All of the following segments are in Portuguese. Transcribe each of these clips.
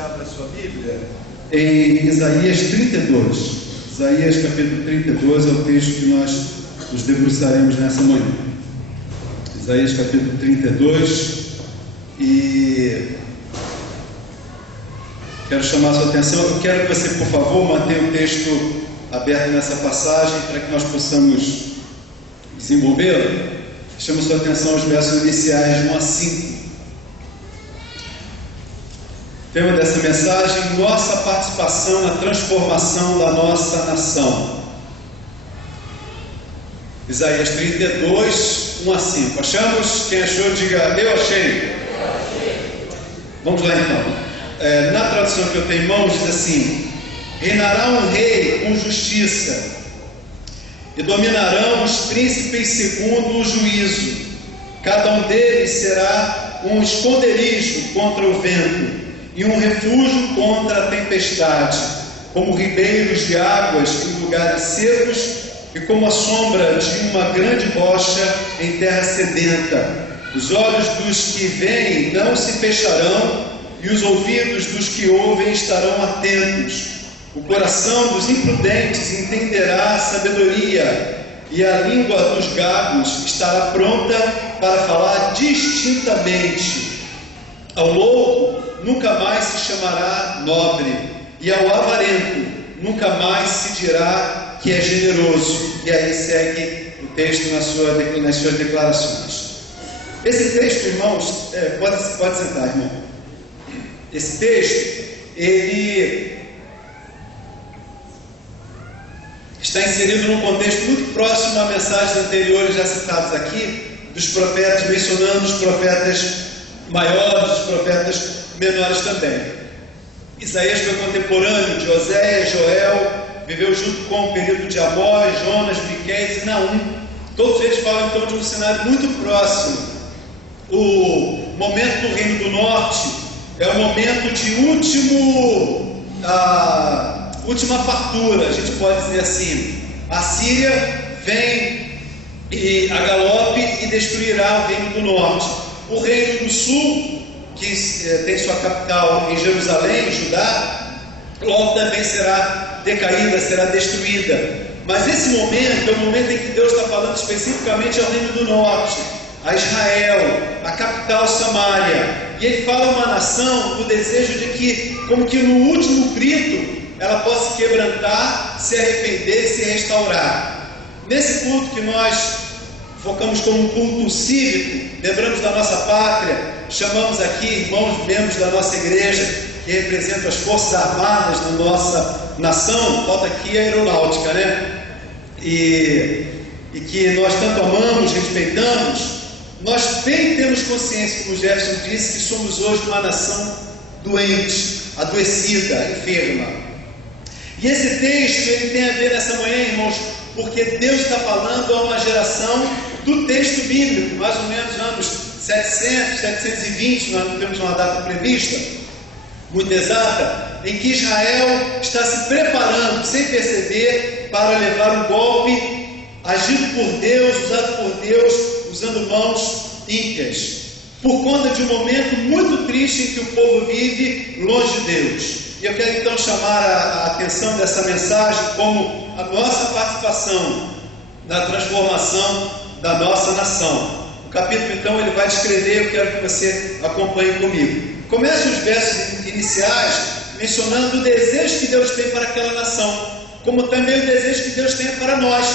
abra a sua Bíblia em Isaías 32. Isaías capítulo 32 é o texto que nós nos debruçaremos nessa manhã. Isaías capítulo 32, e quero chamar a sua atenção. Eu quero que você, por favor, mantenha o texto aberto nessa passagem para que nós possamos desenvolvê-lo. Chamo a sua atenção aos versos iniciais de 1 a 5. Tema dessa mensagem: nossa participação na transformação da nossa nação. Isaías 32, 1 a 5. Achamos? Quem achou, diga: eu achei. Vamos lá então. Na tradução que eu tenho em mãos, diz assim: reinará um rei com justiça, e dominarão os príncipes segundo o juízo. Cada um deles será um esconderijo contra o vento e um refúgio contra a tempestade, como ribeiros de águas em lugares secos e como a sombra de uma grande rocha em terra sedenta. Os olhos dos que veem não se fecharão, e os ouvidos dos que ouvem estarão atentos. O coração dos imprudentes entenderá a sabedoria, e a língua dos gagos estará pronta para falar distintamente. Ao louco nunca mais se chamará nobre, e ao avarento nunca mais se dirá que é generoso. E aí segue o texto nas suas declarações. Esse texto, irmãos, pode sentar, irmão. Esse texto, ele está inserido num contexto muito próximo a mensagens anteriores já citadas aqui, dos profetas, mencionando os profetas maiores, os profetas menores também. Isaías foi contemporâneo de Oséias, Joel, viveu junto com o período de Amós, Jonas, Miqueias e Naum. Todos eles falam então de um cenário muito próximo. O momento do Reino do Norte é o momento de última fartura, a gente pode dizer assim. A Síria vem a galope e destruirá o Reino do Norte. O Reino do Sul, que tem sua capital em Jerusalém, Judá, logo também será decaída, será destruída. Mas esse momento é o momento em que Deus está falando especificamente ao Reino do Norte, a Israel, a capital Samaria. E ele fala a uma nação do desejo de que, como que no último grito, ela possa se quebrantar, se arrepender, se restaurar. Nesse culto que nós focamos como um culto cívico, lembramos da nossa pátria, chamamos aqui irmãos membros da nossa igreja, que representam as forças armadas da nossa nação. Falta aqui a aeronáutica, né? E que nós tanto amamos, respeitamos. Nós bem temos consciência, como Jefferson disse, que somos hoje uma nação doente, adoecida, enferma. E esse texto, ele tem a ver nessa manhã, irmãos, porque Deus está falando a uma geração do texto bíblico, mais ou menos anos 700, 720, nós não temos uma data prevista, muito exata, em que Israel está se preparando, sem perceber, para levar um golpe, agido por Deus, usado por Deus, usando mãos ímpias, por conta de um momento muito triste em que o povo vive longe de Deus. E eu quero então chamar a atenção dessa mensagem como a nossa participação na transformação da nossa nação. O capítulo então ele vai descrever, eu quero que você acompanhe comigo. Começa os versos iniciais mencionando o desejo que Deus tem para aquela nação, como também o desejo que Deus tem para nós.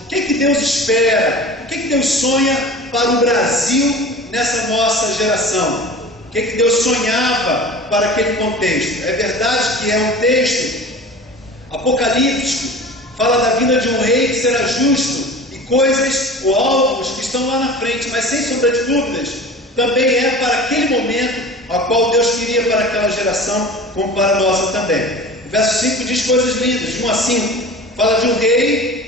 O que Deus espera? O que Deus sonha para o Brasil nessa nossa geração? O que Deus sonhava para aquele contexto? É verdade que é um texto apocalíptico, fala da vinda de um rei que será justo e coisas ou alvos que estão lá na frente, mas sem sombra de dúvidas, também é para aquele momento ao qual Deus queria para aquela geração, como para a nossa também. O verso 5 diz coisas lindas, de 1 a 5, fala de um rei.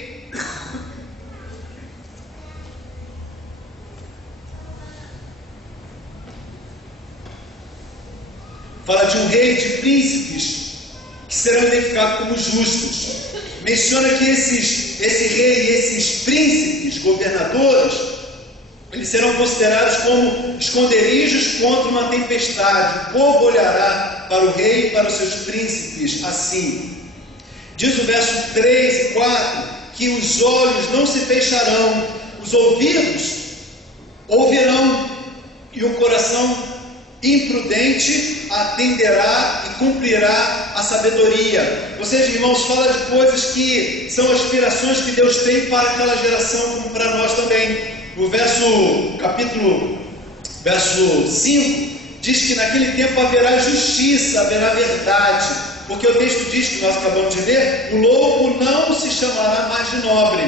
Fala de um rei de príncipes que serão identificados como justos. Menciona que esse rei, esses príncipes, governadores, eles serão considerados como esconderijos contra uma tempestade. O povo olhará para o rei e para os seus príncipes, assim. Diz o verso 3 e 4, que os olhos não se fecharão, os ouvidos ouvirão, e o coração imprudente atenderá e cumprirá a sabedoria. Ou seja, irmãos, fala de coisas que são aspirações que Deus tem para aquela geração, como para nós também. No verso 5, diz que naquele tempo haverá justiça, haverá verdade, porque o texto diz, que nós acabamos de ler, o louco não se chamará mais de nobre,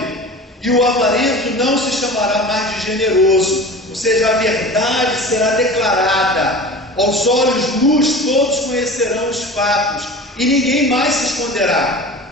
e o avarento não se chamará mais de generoso. Ou seja, a verdade será declarada, aos olhos nus todos conhecerão os fatos, e ninguém mais se esconderá.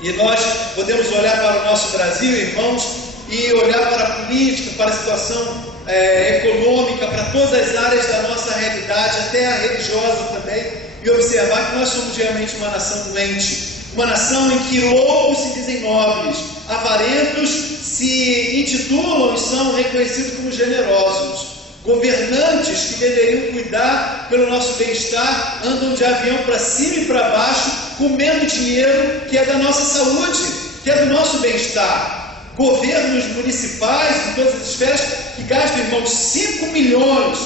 E nós podemos olhar para o nosso Brasil, irmãos, e olhar para a política, para a situação econômica, para todas as áreas da nossa realidade, até a religiosa também, e observar que nós somos realmente uma nação doente, uma nação em que loucos se dizem nobres, avarentos se intitulam e são reconhecidos como generosos, governantes que deveriam cuidar pelo nosso bem-estar andam de avião para cima e para baixo, comendo dinheiro que é da nossa saúde, que é do nosso bem-estar. Governos municipais de todas as esferas que gastam, irmãos, 5 bilhões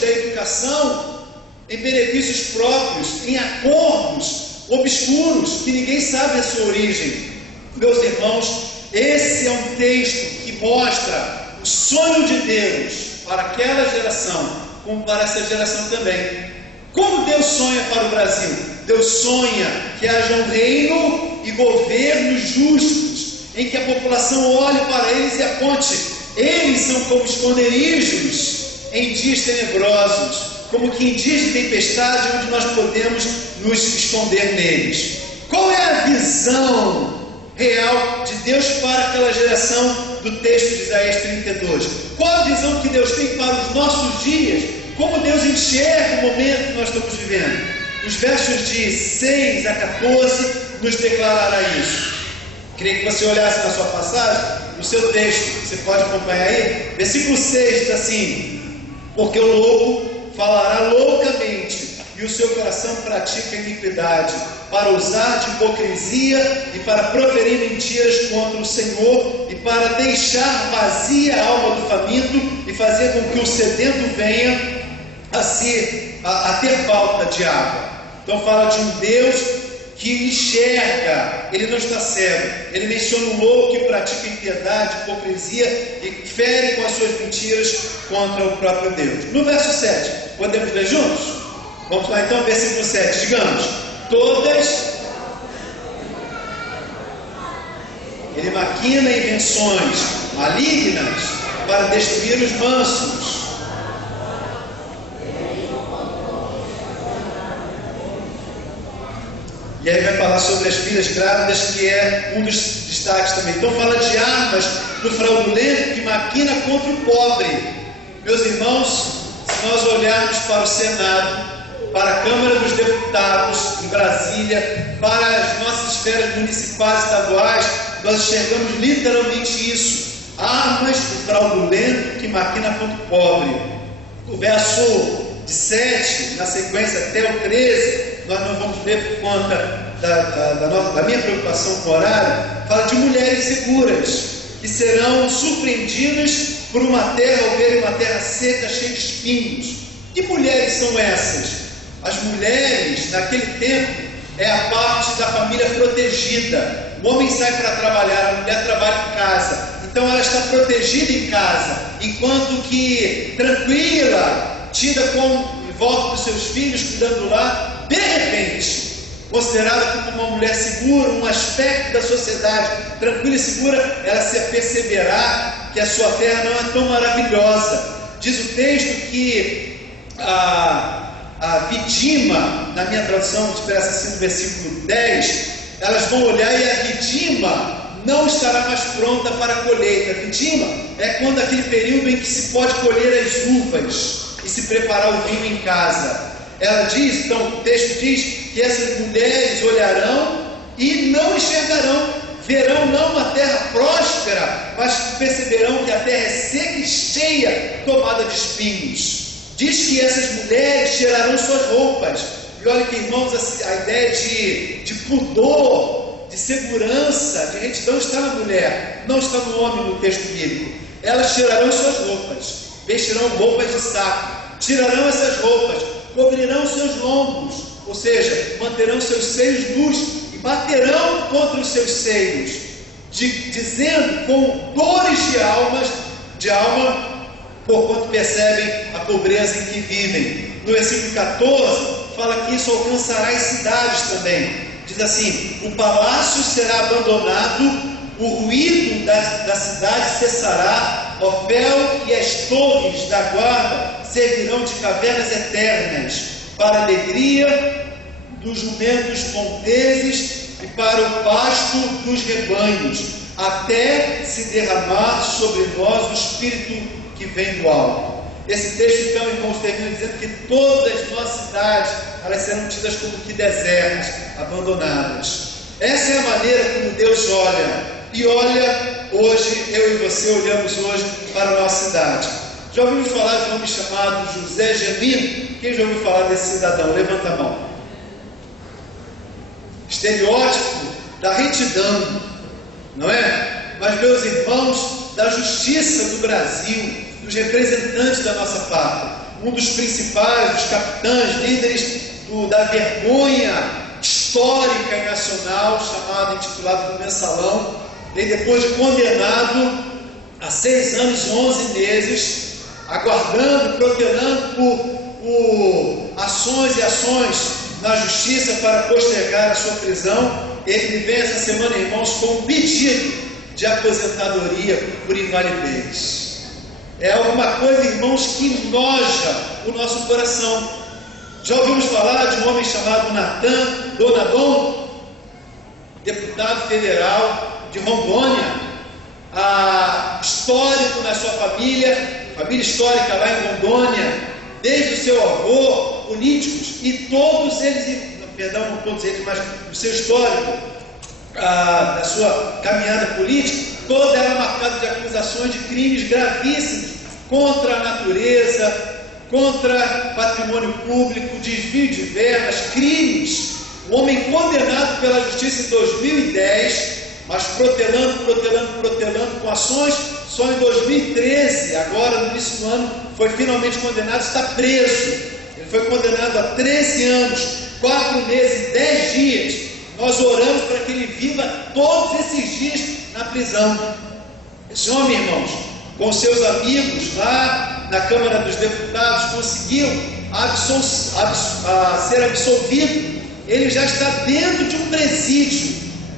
da educação em benefícios próprios, em acordos obscuros que ninguém sabe a sua origem. Meus irmãos, esse é um texto que mostra o sonho de Deus para aquela geração, como para essa geração também. Como Deus sonha para o Brasil? Deus sonha que haja um reino e governos justos, em que a população olhe para eles e aponte: eles são como esconderijos em dias tenebrosos, como que em dias de tempestade, onde nós podemos nos esconder neles. Qual é a visão real de Deus para aquela geração do texto de Isaías 32? Qual a visão que Deus tem para os nossos dias? Como Deus enxerga o momento que nós estamos vivendo? Os versos de 6 a 14 nos declarará isso. Queria que você olhasse na sua passagem, no seu texto, você pode acompanhar aí. Versículo 6 diz assim: porque o louco falará loucamente, e o seu coração pratica iniquidade, para usar de hipocrisia e para proferir mentiras contra o Senhor, e para deixar vazia a alma do faminto, e fazer com que o sedento venha a ter falta de água. Então fala de um Deus que enxerga, ele não está cego. Ele menciona um louco que pratica impiedade, hipocrisia e fere com as suas mentiras contra o próprio Deus. No verso 7, podemos ler juntos? Vamos lá então, versículo 7, digamos: todas... Ele maquina invenções malignas para destruir os mansos. E aí vai falar sobre as filhas grávidas, que é um dos destaques também. Então fala de armas do fraudulento que maquina contra o pobre. Meus irmãos, se nós olharmos para o Senado, para a Câmara dos Deputados em Brasília, para as nossas esferas municipais e estaduais, nós enxergamos literalmente isso: armas do fraudulento que maquina contra o pobre. O verso de 7, na sequência até o 13, nós não vamos ver por conta da minha preocupação com o horário. Fala de mulheres seguras que serão surpreendidas por uma terra, ao verem uma terra seca, cheia de espinhos. Que mulheres são essas? As mulheres, naquele tempo, é a parte da família protegida. O homem sai para trabalhar, a mulher trabalha em casa. Então ela está protegida em casa, enquanto que tranquila, tida em volta dos seus filhos, cuidando lá. De repente, considerada como uma mulher segura, um aspecto da sociedade tranquila e segura, ela se aperceberá que a sua terra não é tão maravilhosa. Diz o texto que a vidima, na minha tradução expressa assim no versículo 10, elas vão olhar e a vidima não estará mais pronta para a colheita. A vidima é quando aquele período em que se pode colher as uvas e se preparar o vinho em casa. Ela diz, então o texto diz que essas mulheres olharão e não enxergarão, verão não uma terra próspera, mas perceberão que a terra é seca e cheia, tomada de espinhos. Diz que essas mulheres tirarão suas roupas. E olha que, irmãos, a ideia de pudor, de segurança, de retidão está na mulher, não está no homem no texto bíblico. Elas tirarão suas roupas, vestirão roupas de saco, tirarão essas roupas, cobrirão seus lombos, ou seja, manterão seus seios nus e baterão contra os seus seios, dizendo com dores de alma, porquanto percebem a pobreza em que vivem. No versículo 14, fala que isso alcançará as cidades também. Diz assim: o palácio será abandonado, o ruído da cidade cessará, Ofel e as torres da guarda servirão de cavernas eternas, para a alegria dos jumentos monteses e para o pasto dos rebanhos, até se derramar sobre nós o Espírito que vem do alto. Esse texto, então, irmãos, termina dizendo que todas as nossas cidades, elas serão tidas como que desertas, abandonadas. Essa é a maneira como Deus olha. E olha, hoje, eu e você olhamos hoje para a nossa cidade. Já ouvimos falar de um homem chamado José Genuíno? Quem já ouviu falar desse cidadão? Levanta a mão. Estereótipo da retidão, não é? Mas, meus irmãos, da justiça do Brasil, dos representantes da nossa pátria, um dos principais, dos capitães, líderes da vergonha histórica e nacional, intitulado do Mensalão, e depois de condenado a 6 anos e 11 meses, aguardando, protelando por ações e ações na justiça para postergar a sua prisão, ele vem essa semana, irmãos, com um pedido de aposentadoria por invalidez. É alguma coisa, irmãos, que noja o nosso coração. Já ouvimos falar de um homem chamado Natan Donadon, deputado federal de Rondônia, histórico na sua família histórica lá em Rondônia, desde o seu avô, políticos, e todos eles, perdão, não todos eles, mas o seu histórico, da sua caminhada política, toda ela marcada de acusações de crimes gravíssimos contra a natureza, contra patrimônio público, desvio de verbas, crimes. Um homem condenado pela justiça em 2010, mas protelando com ações. Só em 2013, agora no início do ano, foi finalmente condenado, está preso. Ele foi condenado a 13 anos, 4 meses e 10 dias. Nós oramos para que ele viva todos esses dias na prisão. Esse homem, irmãos, com seus amigos lá na Câmara dos Deputados, conseguiu ser absolvido. Ele já está dentro de um presídio,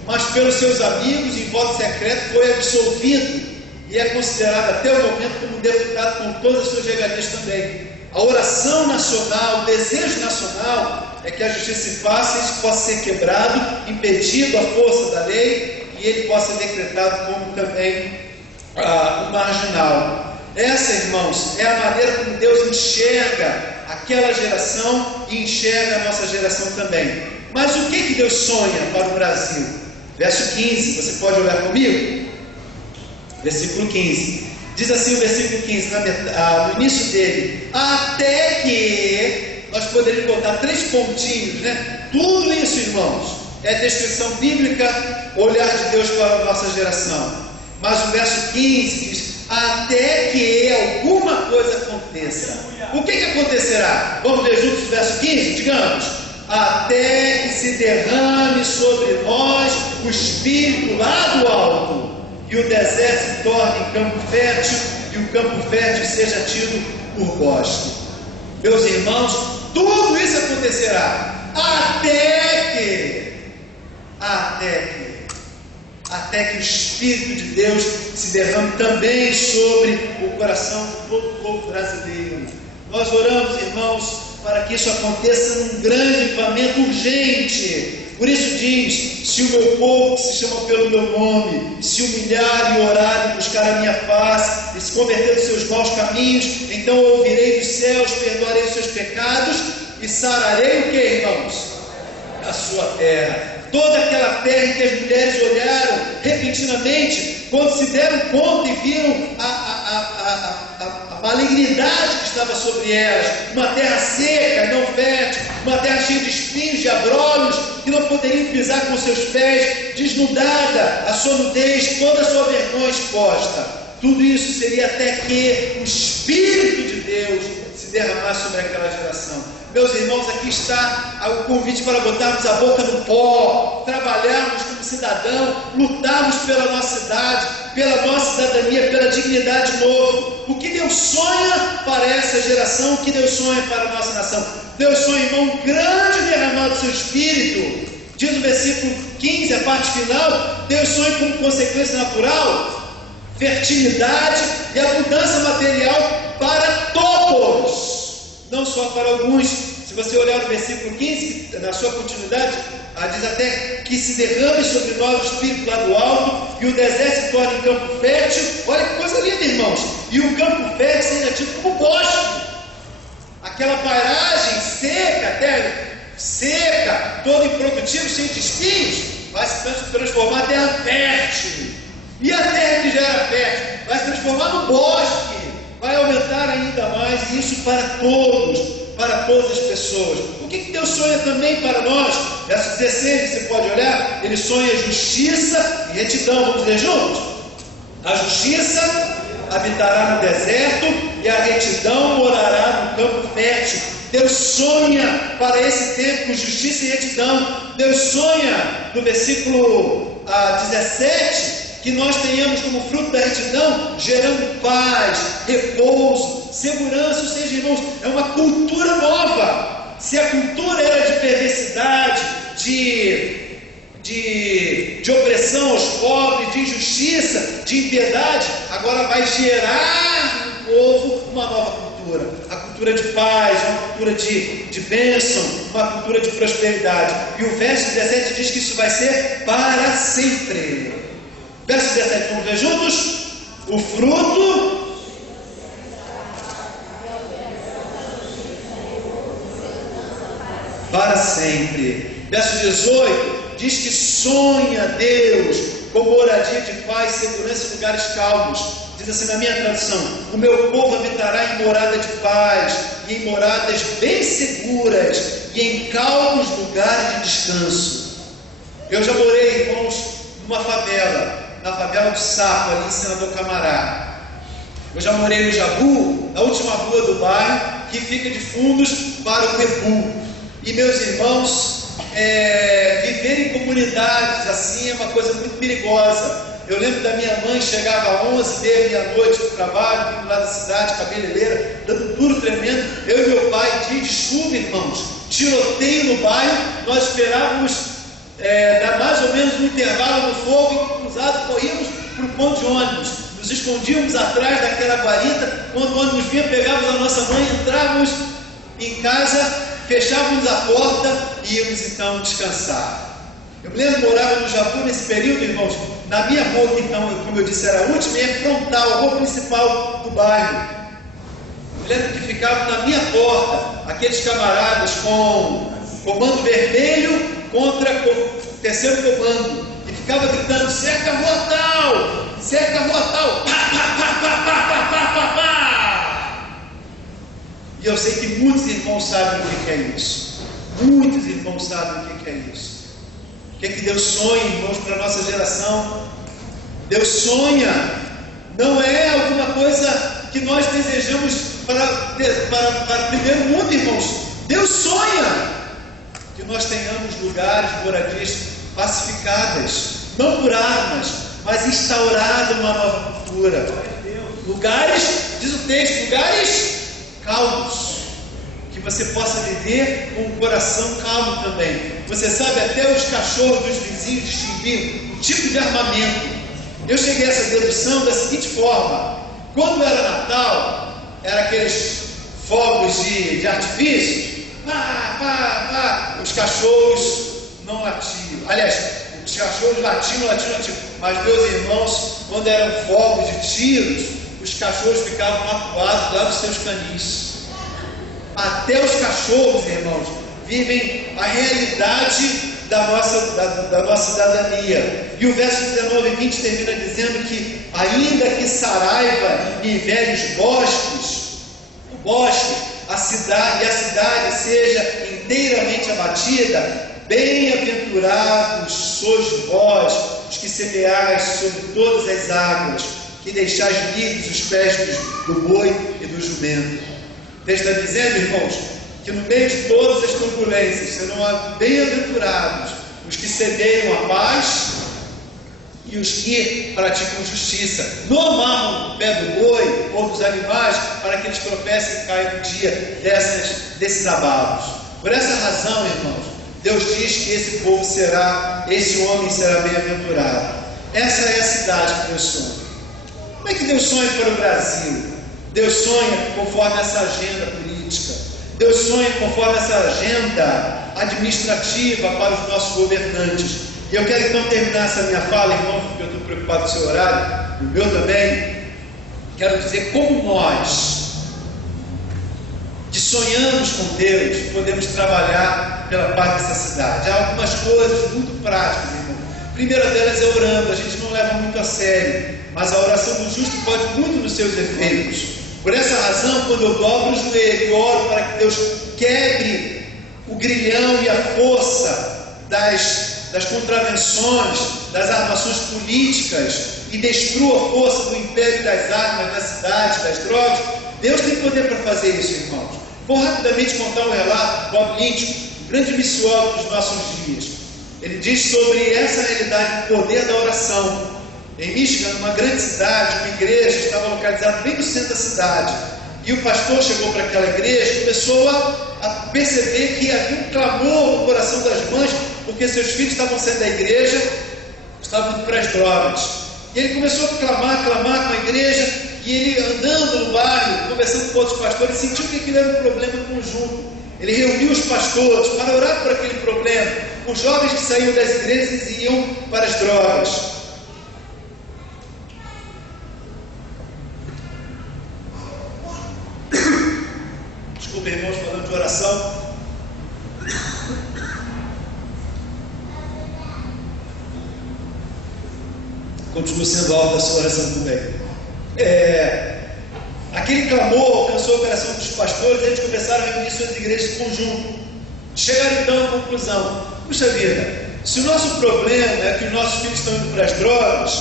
mas pelos seus amigos, em voto secreto, foi absolvido e é considerado até o momento como deputado com todas as suas regalias também. A oração nacional, o desejo nacional é que a justiça se faça, isso possa ser quebrado, impedido a força da lei, e ele possa ser decretado como também o marginal. Essa, irmãos, é a maneira como Deus enxerga aquela geração e enxerga a nossa geração também. Mas o que Deus sonha para o Brasil? Verso 15, você pode olhar comigo? Versículo 15. Diz assim o versículo 15, no início dele: até que, nós poderíamos botar 3 pontinhos, né? Tudo isso, irmãos, é descrição bíblica, olhar de Deus para a nossa geração. Mas o verso 15 diz: até que alguma coisa aconteça. O que acontecerá? Vamos ver juntos o verso 15? Digamos: até que se derrame sobre nós o Espírito lá do alto, e o deserto se torne campo fértil, e o campo fértil seja tido por bosque. Meus irmãos, tudo isso acontecerá até que o Espírito de Deus se derrame também sobre o coração de todo o povo brasileiro. Nós oramos, irmãos, para que isso aconteça num grande avivamento urgente. Por isso diz: se o meu povo, que se chama pelo meu nome, se humilhar e orar e buscar a minha face, e se converter dos seus maus caminhos, então eu ouvirei dos céus, perdoarei os seus pecados e sararei o que, irmãos? A sua terra. Toda aquela terra em que as mulheres olharam repentinamente, quando se deram conta e viram a malignidade que estava sobre elas, uma terra seca e não fértil, uma terra cheia de espinhos, de abrolhos, que não poderiam pisar com seus pés, desnudada, a sua nudez, toda a sua vergonha exposta. Tudo isso seria até que o Espírito de Deus se derramasse sobre aquela geração. Meus irmãos, aqui está o convite para botarmos a boca no pó, trabalharmos como cidadão, lutarmos pela nossa cidade, pela nossa cidadania, pela dignidade de novo. O que Deus sonha para essa geração, o que Deus sonha para a nossa nação? Deus sonha, irmão, um grande derramar do seu Espírito. Diz o versículo 15, a parte final, Deus sonha como consequência natural, fertilidade e abundância material para todos. Não só para alguns. Se você olhar no versículo 15, na sua continuidade, diz até que se derrame sobre nós o Espírito lá do alto, e o deserto se torne em campo fértil. Olha que coisa linda, irmãos. E o campo fértil seja tido como bosque. Aquela pairagem seca, terra seca, toda improdutiva, cheia de espinhos, vai se transformar em terra fértil. E a terra que já era fértil vai se transformar no bosque. Vai aumentar ainda mais, e isso para todos, para todas as pessoas. O que Deus sonha também para nós? Verso 16, você pode olhar, ele sonha justiça e retidão. Vamos ler juntos? A justiça habitará no deserto e a retidão morará no campo fértil. Deus sonha para esse tempo com justiça e retidão. Deus sonha, no versículo 17, que nós tenhamos como fruto da retidão, gerando paz, repouso, segurança. Ou seja, irmãos, é uma cultura nova. Se a cultura era de perversidade, de opressão aos pobres, de injustiça, de impiedade, agora vai gerar no povo uma nova cultura. A cultura de paz, uma cultura de bênção, uma cultura de prosperidade. E o verso 17 diz que isso vai ser para sempre. Verso 17, vamos ver juntos? O fruto para sempre. Verso 18 diz que sonha Deus com moradia de paz, segurança em lugares calmos. Diz assim na minha tradução: o meu povo habitará em morada de paz, e em moradas bem seguras, e em calmos lugares de descanso. Eu já morei, irmãos, numa favela, na favela do Sapo, ali em Senador Camará. Eu já morei no Jabu, na última rua do bairro, que fica de fundos para o Pepu. E meus irmãos, viver em comunidades assim é uma coisa muito perigosa. Eu lembro da minha mãe, chegava às 11, meia-noite do trabalho, vindo lá da cidade, cabeleireira, dando duro tremendo. Eu e meu pai, dia de chuva, irmãos, tiroteio no bairro, nós esperávamos dar mais ou menos um intervalo no fogo, cruzado, corríamos para o ponto de ônibus, nos escondíamos atrás daquela guarita. Quando o ônibus vinha, pegávamos a nossa mãe, entrávamos em casa, fechávamos a porta e íamos então descansar. Eu me lembro que morava no Jabu nesse período, irmãos, na minha rua, que então, como eu disse, era a última e é frontal, a rua principal do bairro. Eu lembro que ficavam na minha porta aqueles camaradas com comando vermelho contra terceiro comando, e ficava gritando: cerca a rua tal, cerca a rua tal, pá, pá, pá, pá, pá, pá, pá, pá. E eu sei que muitos irmãos sabem o que é isso. Muitos irmãos sabem o que é isso. O que é que Deus sonha, irmãos, para a nossa geração? Deus sonha, não é alguma coisa que nós desejamos para o primeiro mundo, irmãos. Deus sonha que nós tenhamos lugares, moradias pacificadas, não por armas, mas instaurada uma nova cultura. Lugares, diz o texto, lugares calmos, que você possa viver com o coração calmo também. Você sabe, até os cachorros dos vizinhos distinguiam o tipo de armamento. Eu cheguei a essa dedução da seguinte forma: quando era Natal, era aqueles fogos de artifício, os cachorros não latiam. Aliás, os cachorros latiam, mas meus irmãos, quando eram fogos de tiros, os cachorros ficavam acuados lá nos seus canis. Até os cachorros, irmãos, vivem a realidade da nossa cidadania. E o verso 19 e 20 termina dizendo que ainda que Saraiva e velhos bosques, o bosque, a cidade seja inteiramente abatida, bem-aventurados sois vós, os que semeais sobre todas as águas, que deixais livres os pés do boi e do jumento. O texto está dizendo, irmãos, que no meio de todas as turbulências serão bem-aventurados os que semeiam a paz e os que praticam justiça. Não amarram o pé do boi ou dos animais para que eles tropecem e caiam no dia desses abalos. Por essa razão, irmãos, Deus diz que esse homem será bem-aventurado. Essa é a cidade que Deus sonha. Como é que Deus sonha para o Brasil? Deus sonha conforme essa agenda política. Deus sonha conforme essa agenda administrativa para os nossos governantes. E eu quero então terminar essa minha fala, irmão, porque eu estou preocupado com o seu horário, o meu também. Quero dizer como nós, que sonhamos com Deus, podemos trabalhar pela paz dessa cidade. Há algumas coisas muito práticas, irmão. A primeira delas é orando. A gente não leva muito a sério, mas a oração do justo pode muito nos seus efeitos. Por essa razão, quando eu dobro o joelho e oro para que Deus quebre o grilhão e a força das contravenções, das armações políticas e destrua a força do império das armas, da cidade, das drogas, Deus tem poder para fazer isso, irmãos. Vou rapidamente contar um relato de Bob Lynch, um grande missiólogo dos nossos dias. Ele diz sobre essa realidade do poder da oração. Em Michigan, numa grande cidade, uma igreja estava localizada bem no centro da cidade. E o pastor chegou para aquela igreja e começou a perceber que havia um clamor no coração das mães, porque seus filhos estavam saindo da igreja, estavam indo para as drogas. E ele começou a clamar com a igreja, e ele andando no bairro, conversando com outros pastores, sentiu que aquilo era um problema conjunto. Ele reuniu os pastores para orar por aquele problema. Os jovens que saíam das igrejas e iam para as drogas. Desculpa, irmãos, falando de oração. Continua sendo alta a sua oração também. Aquele clamor alcançou o coração dos pastores e eles começaram a reunir suas igrejas em conjunto. Chegaram então à conclusão: puxa vida, se o nosso problema é que os nossos filhos estão indo para as drogas,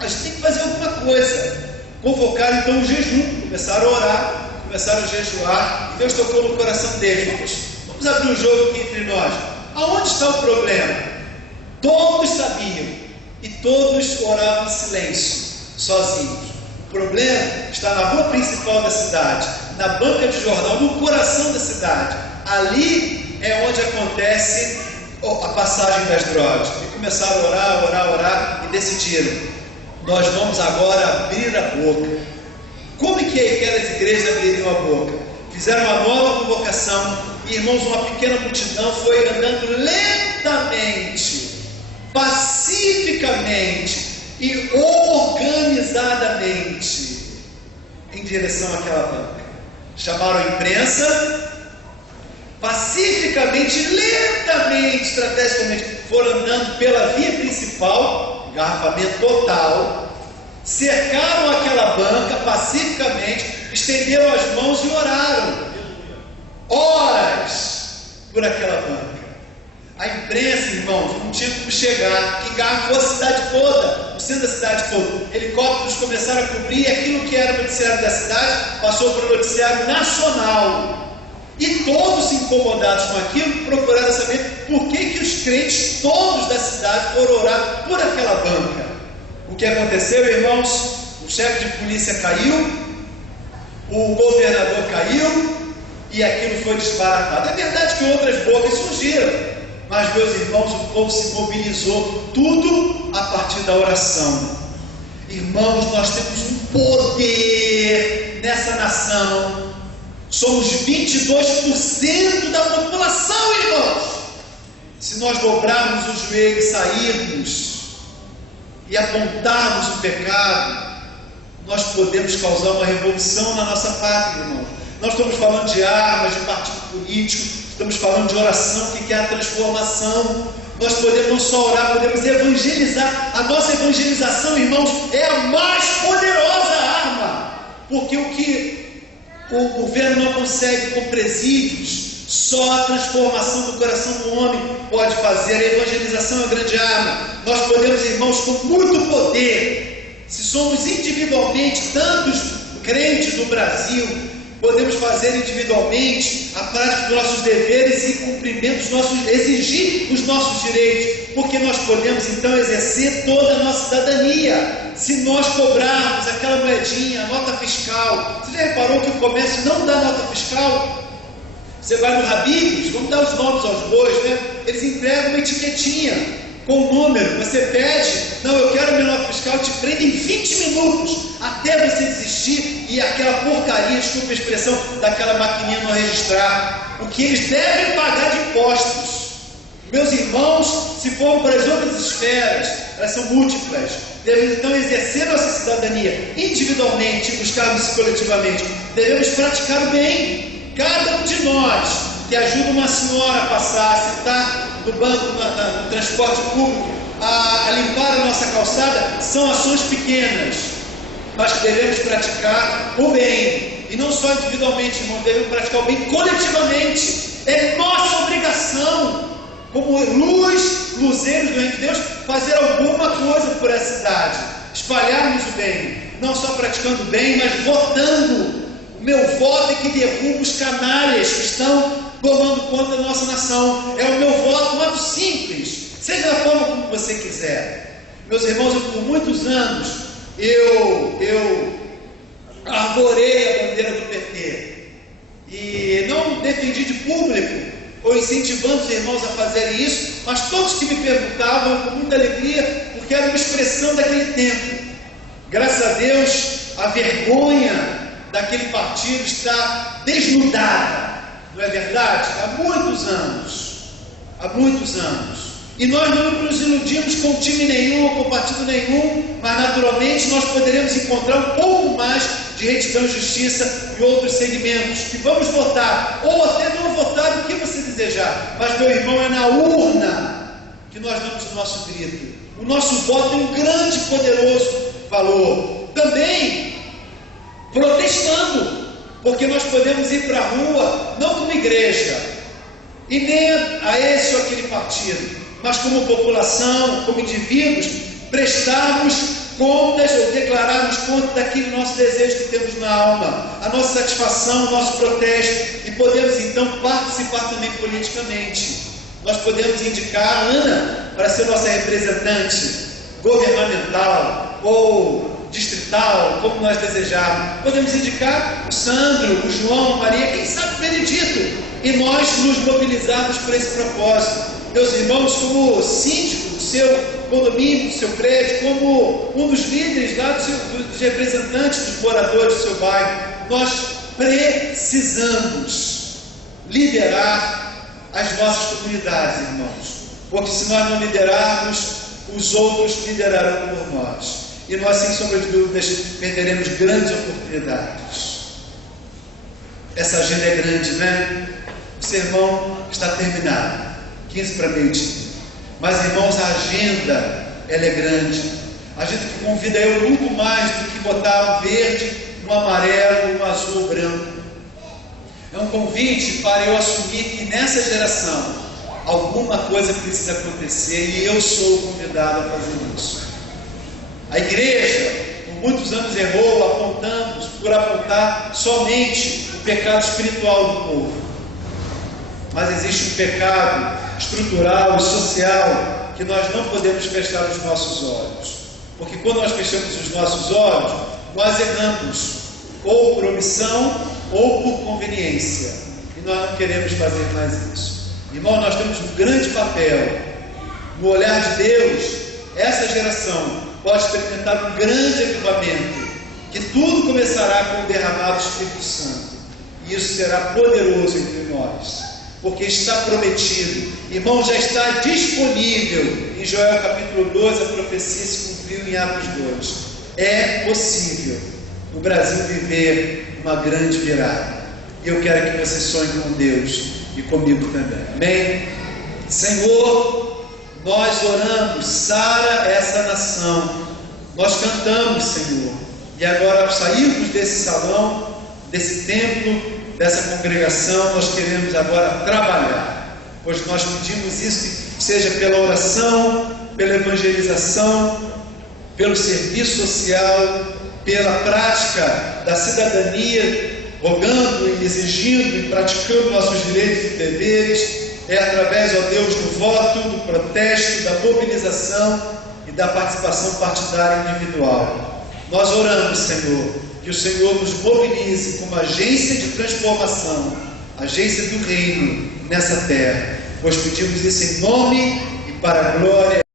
a gente tem que fazer alguma coisa. Convocaram então o jejum, começaram a orar, começaram a jejuar, e Deus tocou no coração deles. Vamos abrir um jogo aqui entre nós. Aonde está o problema? Todos sabiam e todos oravam em silêncio, sozinhos. O problema está na rua principal da cidade, na banca de jornal, no coração da cidade. Ali é onde acontece a passagem das drogas. E começaram a orar e decidiram: nós vamos agora abrir a boca. Como que aquelas igrejas abririam a boca? Fizeram uma nova convocação, e irmãos, uma pequena multidão foi andando lentamente, pacificamente e organizadamente em direção àquela banca. Chamaram a imprensa, pacificamente, lentamente, estrategicamente, foram andando pela via principal, engarrafamento total, cercaram aquela banca pacificamente, estenderam as mãos e oraram horas por aquela banca. A imprensa, irmãos, não tinha como chegar, que engarrafou a cidade toda, o centro da cidade toda. Helicópteros começaram a cobrir, e aquilo que era o noticiário da cidade passou para o noticiário nacional. E todos incomodados com aquilo, procuraram saber por que os crentes todos da cidade foram orar por aquela banca. O que aconteceu, irmãos? O chefe de polícia caiu, o governador caiu, e aquilo foi desbaratado. É verdade que outras bocas surgiram, mas, meus irmãos, o povo se mobilizou, tudo a partir da oração. Irmãos, nós temos um poder nessa nação. Somos 22% da população, irmãos. Se nós dobrarmos o joelho e sairmos e apontarmos o pecado, nós podemos causar uma revolução na nossa pátria, irmãos. Nós estamos falando de armas, de partido político, estamos falando de oração que quer a transformação. Nós podemos não só orar, podemos evangelizar. A nossa evangelização, irmãos, é a mais poderosa arma, porque o que O governo não consegue com presídios. Só a transformação do coração do homem pode fazer. A evangelização é a grande arma. Nós podemos, irmãos, com muito poder, se somos individualmente tantos crentes no Brasil, podemos fazer individualmente a prática dos nossos deveres e cumprimento dos nossos, exigir os nossos direitos, porque nós podemos então exercer toda a nossa cidadania. Se nós cobrarmos aquela moedinha, a nota fiscal, você já reparou que o comércio não dá nota fiscal? Você vai no Habib's, vamos dar os nomes aos bois, né? Eles entregam uma etiquetinha com o número. Você pede, não, eu quero minha nota fiscal, te prende em 20 minutos até você desistir e aquela porcaria, desculpa a expressão, daquela maquininha não registrar. O que eles devem pagar de impostos. Meus irmãos, se for para as outras esferas, elas são múltiplas. Devemos então exercer nossa cidadania individualmente e buscarmos coletivamente. Devemos praticar o bem. Cada um de nós que ajuda uma senhora a passar, a sentar no banco, no transporte público, a limpar a nossa calçada, são ações pequenas, mas que devemos praticar o bem. E não só individualmente, irmão, devemos praticar o bem coletivamente. É nossa obrigação, como luzeiros do reino de Deus, fazer alguma coisa por essa cidade, espalharmos o bem, não só praticando o bem, mas votando. O meu voto é que derruba os canalhas que estão tomando conta da nossa nação. É o meu voto, um ato simples, seja da forma como você quiser. Meus irmãos, por muitos anos eu arvorei a bandeira do PT e não defendi de público ou incentivando os irmãos a fazerem isso, mas todos que me perguntavam com muita alegria, porque era uma expressão daquele tempo. Graças a Deus, a vergonha daquele partido está desnudada, não é verdade? Há muitos anos, e nós não nos iludimos com time nenhum, com partido nenhum, mas naturalmente nós poderemos encontrar um pouco mais de retidão e justiça em outros segmentos, e vamos votar, ou até não votar, o que você desejar, mas meu irmão, é na urna que nós damos o nosso grito. O nosso voto tem um grande e poderoso valor, também protestando, porque nós podemos ir para a rua, não como igreja, e nem a esse ou aquele partido, mas como população, como indivíduos, prestarmos contas ou declararmos conta daquele nosso desejo que temos na alma, a nossa satisfação, o nosso protesto, e podemos então participar também politicamente. Nós podemos indicar a Ana para ser nossa representante governamental ou distrital, como nós desejarmos. Podemos indicar o Sandro, o João, a Maria, quem sabe o Benedito, e nós nos mobilizarmos por esse propósito. Meus irmãos, como síndico do seu condomínio, do seu prédio, como um dos líderes lá dos representantes dos moradores do seu bairro, nós precisamos liderar as nossas comunidades, irmãos, porque se nós não liderarmos, os outros liderarão por nós. E nós, sem sombra de dúvidas, perderemos grandes oportunidades. Essa agenda é grande, né? O sermão está terminado, 15 para meio-dia. Mas, irmãos, a agenda, ela é grande. A agenda que convida eu muito mais do que botar um verde, um amarelo, um azul, um branco. É um convite para eu assumir que nessa geração alguma coisa precisa acontecer e eu sou convidado a fazer isso. A igreja, por muitos anos, errou por apontar somente o pecado espiritual do povo. Mas existe um pecado estrutural e social que nós não podemos fechar os nossos olhos. Porque quando nós fechamos os nossos olhos, nós erramos, ou por omissão, ou por conveniência. E nós não queremos fazer mais isso. Irmão, nós temos um grande papel. No olhar de Deus, essa geração pode experimentar um grande avivamento, que tudo começará com o derramado do Espírito Santo, e isso será poderoso entre nós, porque está prometido, irmão, já está disponível em Joel capítulo 12, a profecia se cumpriu em Atos 2, é possível o Brasil viver uma grande virada, e eu quero que você sonhe com Deus, e comigo também, amém? Senhor, nós oramos, sara essa nação, nós cantamos, Senhor, e agora ao sairmos desse salão, desse templo, dessa congregação, nós queremos agora trabalhar, pois nós pedimos isso, que seja pela oração, pela evangelização, pelo serviço social, pela prática da cidadania, rogando e exigindo e praticando nossos direitos e deveres. É através, ó Deus, do voto, do protesto, da mobilização e da participação partidária individual. Nós oramos, Senhor, que o Senhor nos mobilize como agência de transformação, agência do reino nessa terra, pois pedimos isso em nome e para a glória